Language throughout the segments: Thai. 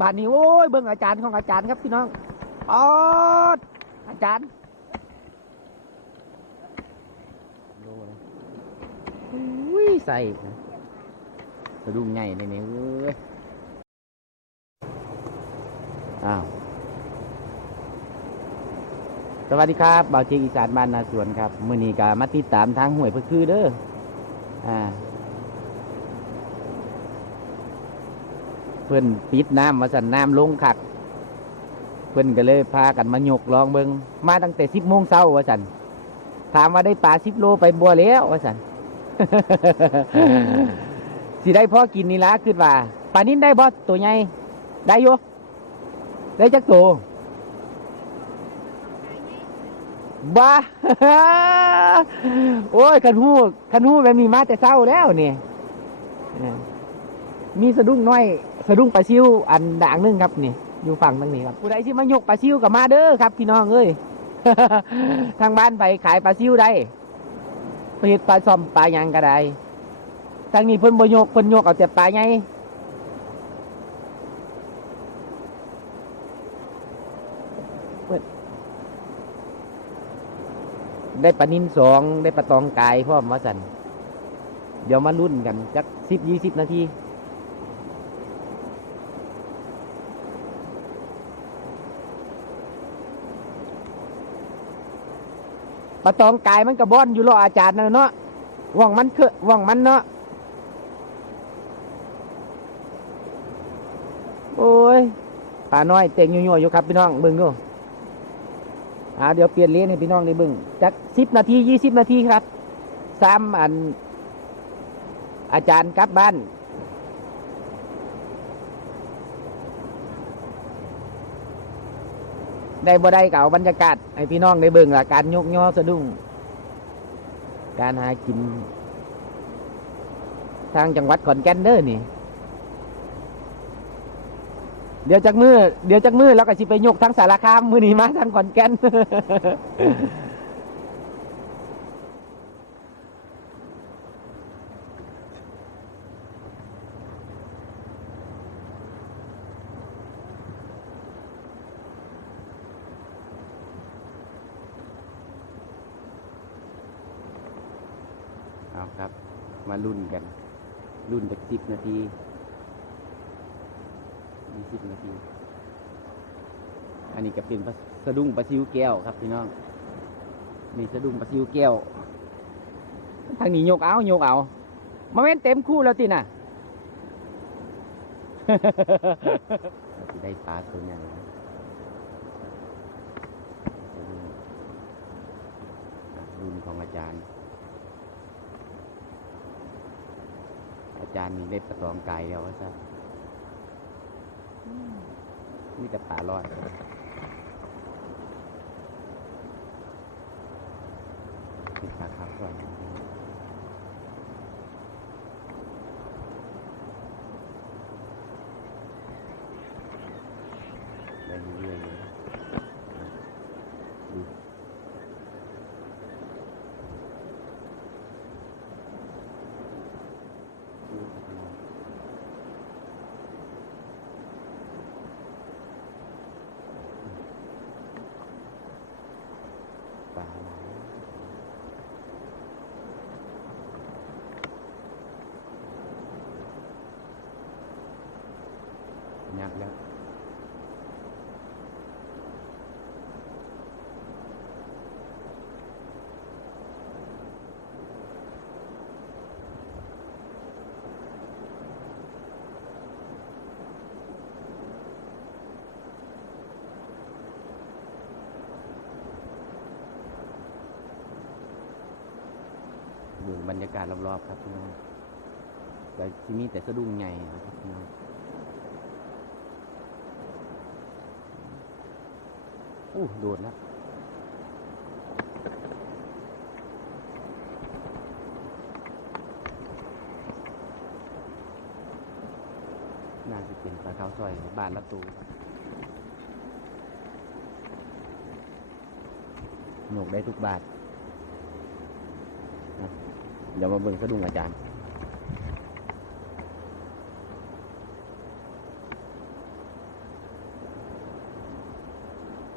บานนี้โอ้ยเบิ่งอาจารย์ของอาจารย์ครับพี่น้องออดอาจารย์อุ้ยใส่สะดุ้งใหญ่เลยเนี่ยเว้ยอ้าวสวัสดีครับบ่าวเชียงอีสานบ้านนาสวนครับ มื้อนี้ก็มาติดตามทางห้วยเพื่อคือเด้ออ่า เพิ่นปิดน้ำมาสั่นน้ำลงคัก เพิ่นก็เลยพากันมาหยกลองเบิงมาตั้งแต่สิบโมงเช้าว่าสันถามว่าได้ปลาสิบโลไปบัวแล้วว่าสันสิได้พ่อกินนี่ละขึ้นว่าปลานิ้นได้บ่ตัวใหญ่ได้อยู่ได้จักตัวบ้าโอ้ยคันหูคันหูแบบนี้มาแต่เช้าแล้วนี่เออมีสะดุ้งน้อย สะดุ้งปลาซิวอันด่างนึงครับนี่อยู่ฝั่งตรงนี้ครับผู้ใดที่มายกปลาซิวกับมาเด้อครับพี่น้องเอ้ยทางบ้านไปขายปลาซิวได้ผลิตปลาซอมปลายังก็ได้ทางนี้เพิ่นบ่ยกเพิ่นยกเอาแต่ปลาใหญ่เพิ่นได้ปลานินสองได้ปลาตองกายพร้อมาสันเดี๋ยวมาลุ้นกันจักสิบยี่สิบนาที ปลาตองกายมันกระบอนอยู่รออาจารย์นั่นเนาะว่องมันเคอะว่องมันเนาะโอ้ยปลาน้อยเต็งยั่วๆอยู่ครับพี่น้องเบิ่งดูอ่าเดี๋ยวเปลี่ยนเลนให้พี่น้องได้เบิ่งจักสิบนาทียี่สิบนาทีครับสามอัน อาจารย์กลับบ้าน ได้บ่ได้เก่าบรรยากาศให้พี่น้องได้เบิ่งละการยกย่อสะดุ้งการหากิน ทางจังหวัดขอนแก่นเด้อนี่ เดี๋ยวจากมือเดี๋ยวจากมือแล้วก็สิไปยกทั้งสารคามมือนี้มาทางขอนแก่น ครับ มารุ่นกัน รุ่นจากสิบนาทียี่สิบนาที อันนี้ก็เป็นสะดุ้งปลาซิวแก้วครับพี่น้องนี่สะดุ้งปลาซิวแก้ว ทางนี้โยกเอาโยกเอา มาเว้นเต็มคู่แล้วติน่ะได้ปลาตัวนะสะดุ้งอะรุ่นของอาจารย์ อาจารย์มีเล็บประตองไก่แล้วว่าซะมีแต่ป่ารอดเป็นปลาครับก่อนไปเรื่อยๆเลยดูดูปลาหลายยักแล้ว ดูบรรยากาศรอบๆครับพี่น้องแต่ที่นี่แต่สะดุ้งใหญ่ครับพี่น้องอู้โดดแล้วน่าจะเป็นปลาขาวซอยบานละตูหนกได้ทุกบาท เดี๋ยวมาเบิ่งสะดุ้งอาจารย์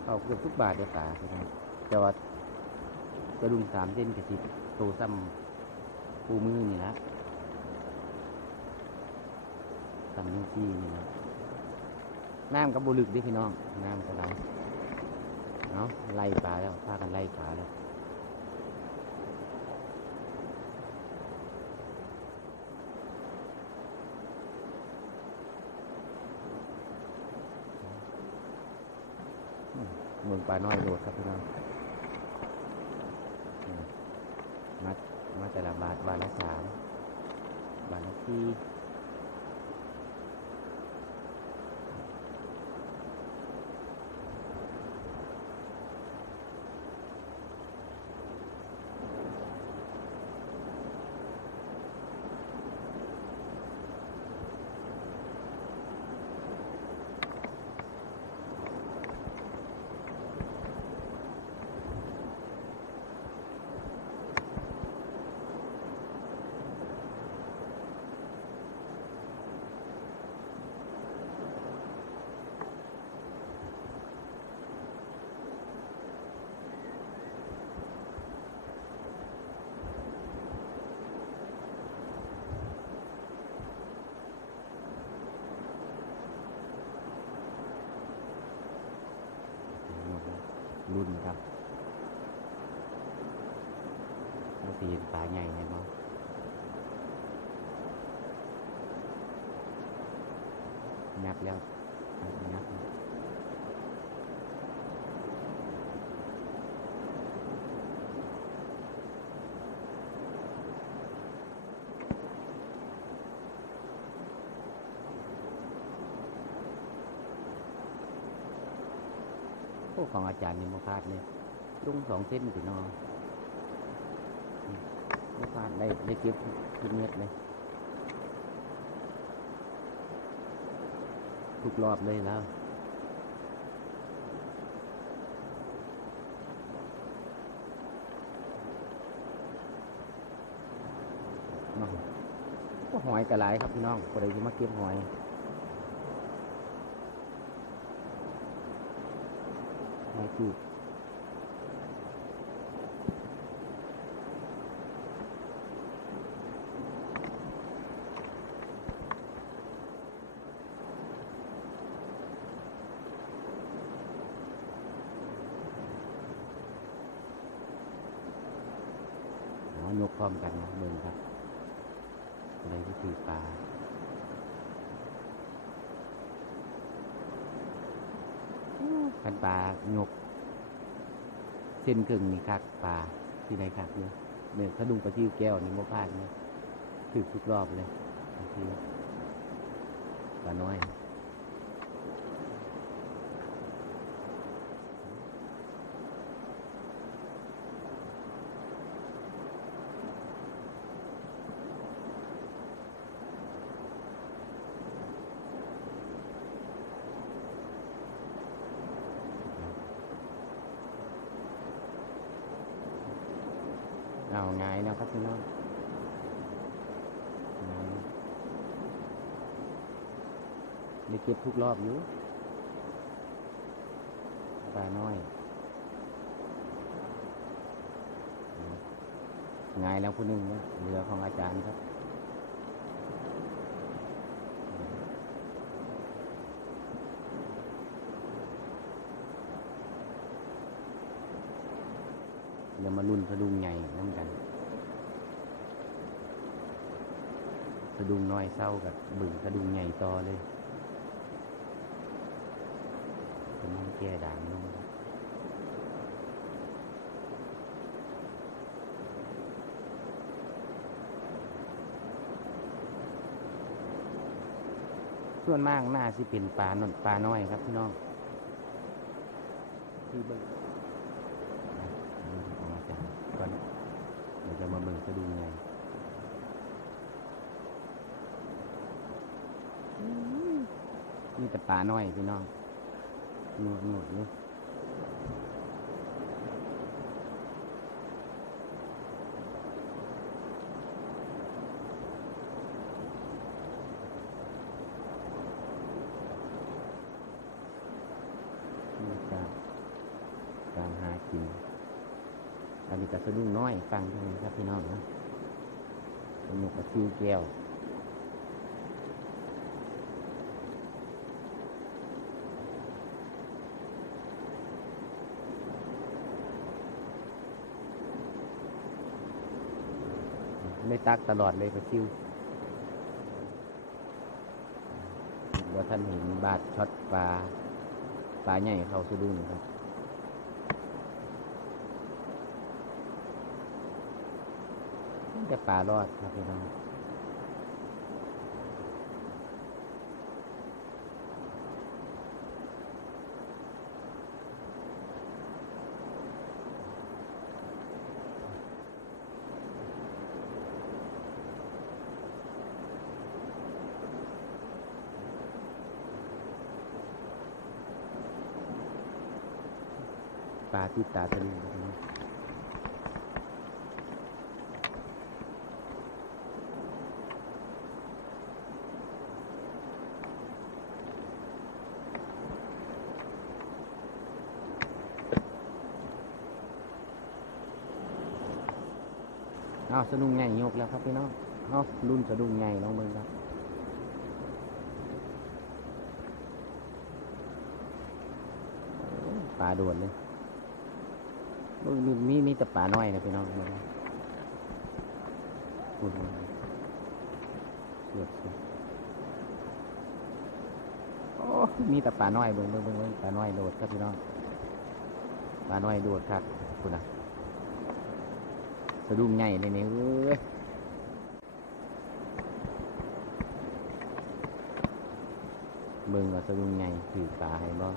เอาเกือบทุกบาทเลยวตาครับแต่ว่าสะดุ้งสามเส้นกับสิบโตซ้ำปูมือนี่นะซ้ำนิ้วที่นี่นะน้ำกับบุลึกดิพี่น้องน้ำกระไรเนาะไล่ปลาแล้วพากันไล่ปลาแล้ว เมืองปลาน้อยโดดครับพี่น้องมมามาแต่ละบาทบาทละสามบาทละสี่ รุ่นครับเราตีนป่าใหญ่เห็นไหมนับแล้วนับแล้วพ วกของอาจารย์นี่มาพลาดเลยลุงสองเส้นพี่น้องไม่พาดได้ได้เก็บทุกเม็ดเลยทุกรอบเลยแล้วน้องก็หอยกระไรครับพี่น้องคนใดที่มาเก็บหอย หอยจูบอ๋อยกพร้อมกันนะเบิ่งครับอะไรที่คือปลา กันปลาหยกเส้นกึ่งนี่คักปลาที่ไหนคักเนี่ยเนี่ยถ้าดุงปลาจิ้วแก้วนี่โมพลาดเนี่ยถือทุกรอบเลยปลาน้อย เอาไงายแล้วครับพี่น้องไงายได้เก็บทุกรอบอยู่ปลาน้อยไงายแล้วผู้นึงเนี่ยเหลือของอาจารย์ครับ เดี๋ยว มารุ่นสะดุงใหญ่น้ำกันสะดุงน้อยเศร้ากับบึงสะดุงใหญ่ต่อเลยกำลังแก้ด่างลงครับส่วนมากหน่าสิเป็นปลาหนนปลาน้อยครับพี่น้องที่เบิ่ง เอามาจากก่อนเดี๋ยวจะมาเบิ่งสะดุงไง น้อยพี่น้องหนวดหนวดอยู่นี่จ้ะกินอันนี้ก็สะดุ้งน้อยฟังนะครับพี่น้องนะเป็นนกกระซิวแก้ว ไม่ตักตลอดเลยกระซิวเดี๋ยวท่านเห็นบาดช็อตปลาปลาใหญ่เขาสะดุ้งครับแต่ปลารอดครับพี่น้อง ปลาที่ตาสลิงครับพี่น้องเอาสะดุ้งใหญ่ยกแล้วครับพี่น้องเอารุ่นสะดุ้งใหญ่ลองเบิ่งครับปลาโดดเลย มีมีมีแต่ปลาน้อยนะพี่น้องเบิ่งนะพูดสวดสวดโอ้มีแต่ปลาน้อยเบิ่งเบิ่งเบิ่งเบิ่งปลาน้อยโดดครับพี่น้องปลาน้อยโดดครับคุณนะสะดุ้งใหญ่เลยเนี่ยเอ้ยเบิ่งว่าสะดุ้งใหญ่ถือปลาให้บ่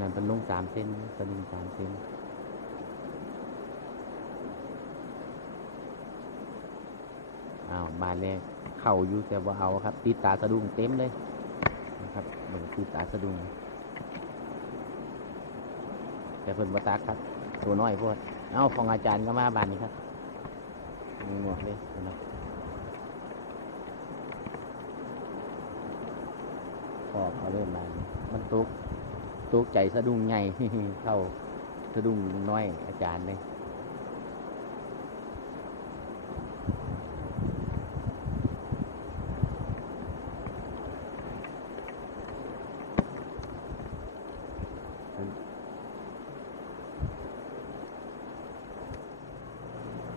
นนั้นเป็นลุงสามเส้นสลิงสามเส้นอ้าวบานแรกเข่าอยู่แต่ว่าเอาครับติดตาสะดุ้งเต็มเลยนะครับเหมือนติดตาสะดุ้งแต่เพิ่นบัตักครับ ตัวน้อยพวดเอาของอาจารย์ก็มาบานนี้ครับมีหมวกเลยนะขอบเอาเริ่มบามันตุก ตกใจสะดุ้งใหญ่เข้าสะดุ้งน้อยอาจารย์เลย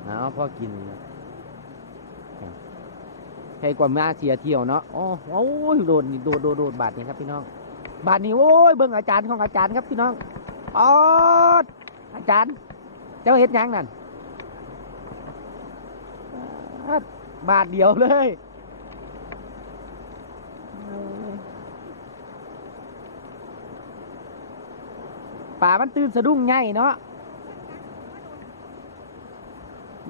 เอาพ่อกินใครกว่ามาเสียเที่ยวเนาะโอ้โอ้ยโดดนี่โดดโดดโดดบาทนี่ครับพี่น้อง บาทนี้โอ้ยเบิ่งอาจารย์ของอาจารย์ครับพี่น้องออดอาจารย์ เจ้าเฮ็ดยังนั่นอ๊าดบาทเดียวเลยป่ามันตื่นสะดุ้งไงเนาะ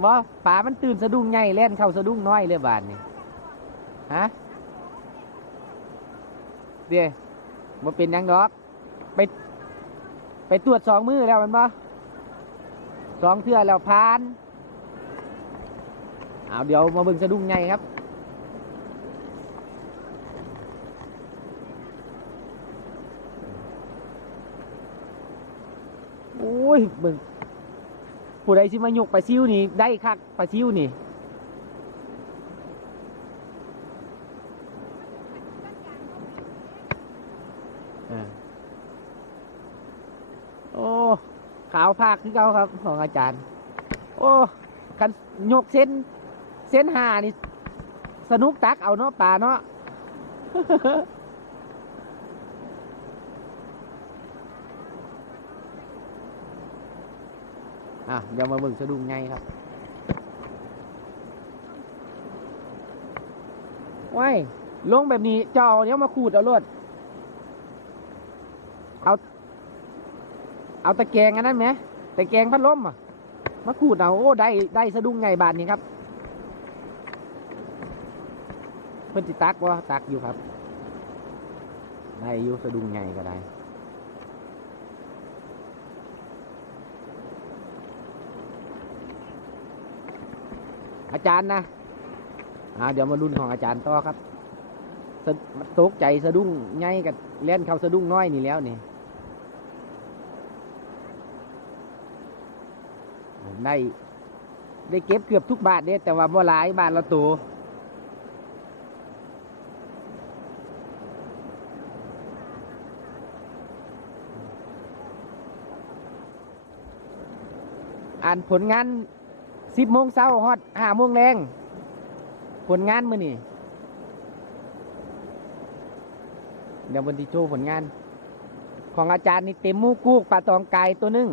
บ่ป่ามันตื่นสะดุ้งไงเล่นเข้าสะดุ้งน้อยเลยบาทนี่ฮะเดี๋ยว มาเป็นยังดอก ไป ไปตรวจสองมือแล้วมันบ่สองเทื่อแล้วพานเอาเดี๋ยวมาเบิ่งสะดุ้งไงครับโอ้ยเบิ่งผู้ใดสิมายกปลาซิวนี่ได้คักปลาซิวนี่ อ่าโอ้ ขาวภาคคือเขาครับ ของอาจารย์ โอ้กันยกเส้น เส้นหานี่ สนุกตักเอาเนาะป่าเนาะอะเดี๋ยวมาเบิ่งสะดุ้งไงครับว้ายลงแบบนี้เจ้าเดี๋ยวมาขูดเอารวด เอาตะแกรงอันนั้นไหมตะแกรงพัดลมอะมาขูดเอาโอ้ได้ได้สะดุ้งไงบาทนี้ครับ เพิ่อนติตักว่าตักอยู่ครับ ได้อยู่สะดุ้งไงก็ได้อาจารย์นะอ่าเดี๋ยวมารุ่นของอาจารย์ต่อครับสะตกใจสะดุ้งใหญ่กับเล่นเขาสะดุ้งน้อยนี่แล้วนี่ ได้ ได้เก็บเกือบทุกบาทเด้แต่ว่าบ่หลายบาทละตัวอ่านผลงานสิบโมงเช้าฮอดห้าโมงแรงผลงานมือนี่เดี๋ยววันที่โชว์ผลงาน ของอาจารย์นี่เต็มมูกูกปลาตองไก่ตัวหนึง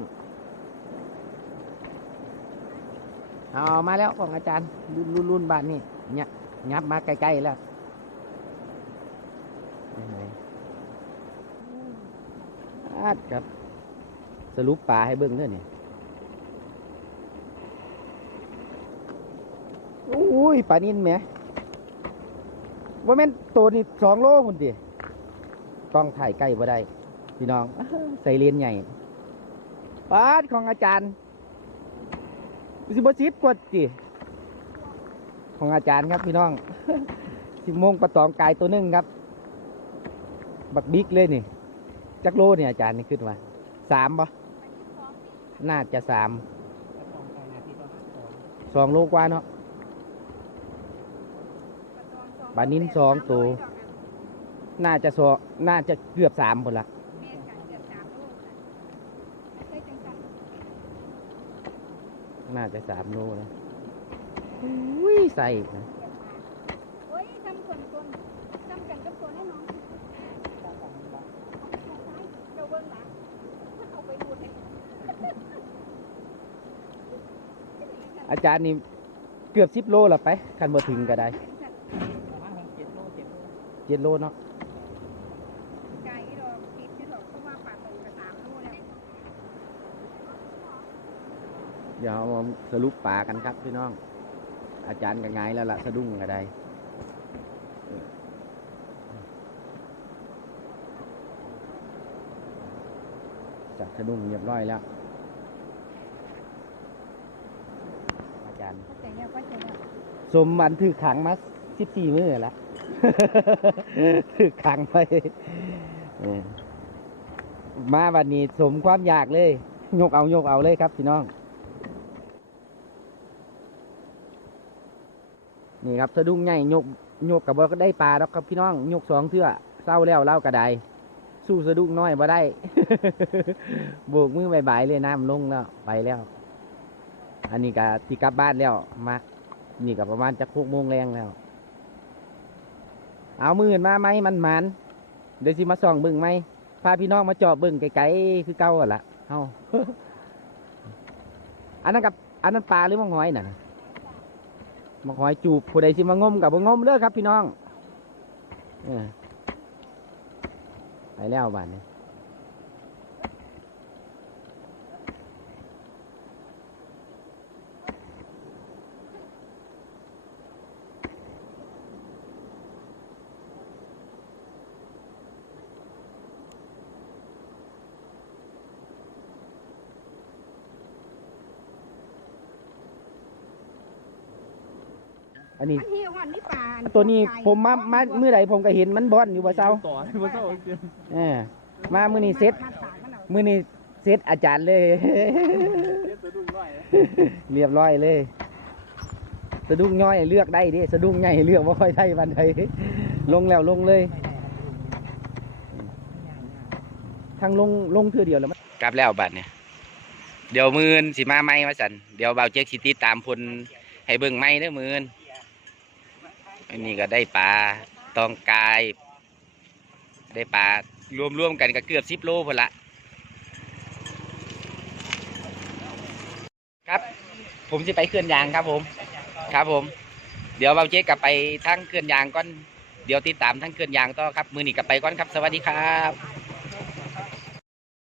เอามาแล้วของอาจารย์ รุ่นรุ่นรุ่นบ้านนี่เนี่ยงับมาใกล้ๆแล้วอาดครับ สรุปปลาให้เบิ่งเด้อนี่โอ้ยปลานินแหมว่าแม่นตัวนี่สองโลพุ่นดิต้องถ่ายใกล้บ่ได้ พี่น้อง ใส่เลนใหญ่ปาดของอาจารย์ สิบสิบกว่าจิของอาจารย์ครับพี่น้องสิบโมงปลาตองกายตัวหนึงครับ บักบิ๊กเลยนี่ จักโลเนี่ยอาจารย์นี่ขึ้นมาสามปะน่าจะสามสองโลกว่าเนาะปลานินสองตัว น่าจะสอน่าจะเกือบสามหมดละเกือบสามลูกค่ะเคยจังกัน น่าจะสามโลนะอุ้ยใส่นะเกือบมาโอ้ยทำส่วนคนทำกันกับตัวแน่นอนเจ้าเบิ้งหลังเอาไปดูดให้อาจารย์นี่เกือบสิบโลละไปคันบ่ถึงก็ได้เจ็ดโลเนาะ ไก่ดอกติดที่ดอกเพราะว่าปลาตรงกับสามลูกแล้ว เดี๋ยวมาสรุปปลากันครับพี่น้อง อาจารย์ก็ง่ายแล้วล่ะสะดุ้งก็ได้จับสะดุ้งเรียบร้อยแล้ว อาจารย์สมวันถือขังมาสิบสี่มื้อแล้วถือขังไปมาวันนี้สมความอยากเลย ยกเอายกเอาเลยครับพี่น้อง นี่ครับสะดุ้งใหญ่ยกยกกับบ่ก็ได้ปลาแล้วครับพี่น้องยกสองเทื่อเศร้าแล้วเล่ากระไดสู้สะดุ้งน้อยบ่ได้โบกมือบายๆเลยน้ำลงแล้วไปแล้ว อันนี้ก็ที่กลับบ้านแล้วมานี่ก็ประมาณจะหกโมงแรงแล้ว เอามืออนมาไหมมันมันเดี๋ยวสิมาส่องบิ่งไหมพาพี่น้องมาเจาะบิ่งไกลๆคือเก่าหั่นละเฮาอันนั้นกับอันนั้นปลาหรือมังหอยน่ะ มังหอยจูบผู้ใดสิมางมกับบ่งมเด้อครับพี่น้องไปแล้วบ้านนี้ อันนี้อันนี้วันนี้ปลาตัวนี้ผมมามาเมื่อไหร่ผมก็เห็นมันบอนอยู่บ่เซาต่อที่บ่เศร้าจริงเออมามื้อนี้เซ็ตมาปากมันเอามื้อนี้เซ็ตอาจารย์เลยเรียกสะดุ้งน้อยนะเรียบร้อยเลย สะดุ้งย่อยเลือกได้ดิสะดุ้งใหญ่เลือกว่าค่อยได้บันไดลงแล้วลงเลยทางลงลงเทื่อเดียวแล้วมันกลับแล้วบัดเนี่ยเดี๋ยวมือนสิมาไม่มาสันเดี๋ยวเบาเจ๊กสิติดตามพลให้เบิ่งไม่เด้อมือน อันนี้ก็ได้ปลาตองกาย ได้ปลารวมๆกันก็เกือบสิบโลพอละครับ ผมจะไปเคลื่อนยางครับผม ครับผม เดี๋ยวเราเจ๊กลับไปทั้งเคลื่อนยางก่อน เดี๋ยวติดตามทั้งเคลื่อนยางต่อครับ มือหนีกลับไปก่อนครับ สวัสดีครับ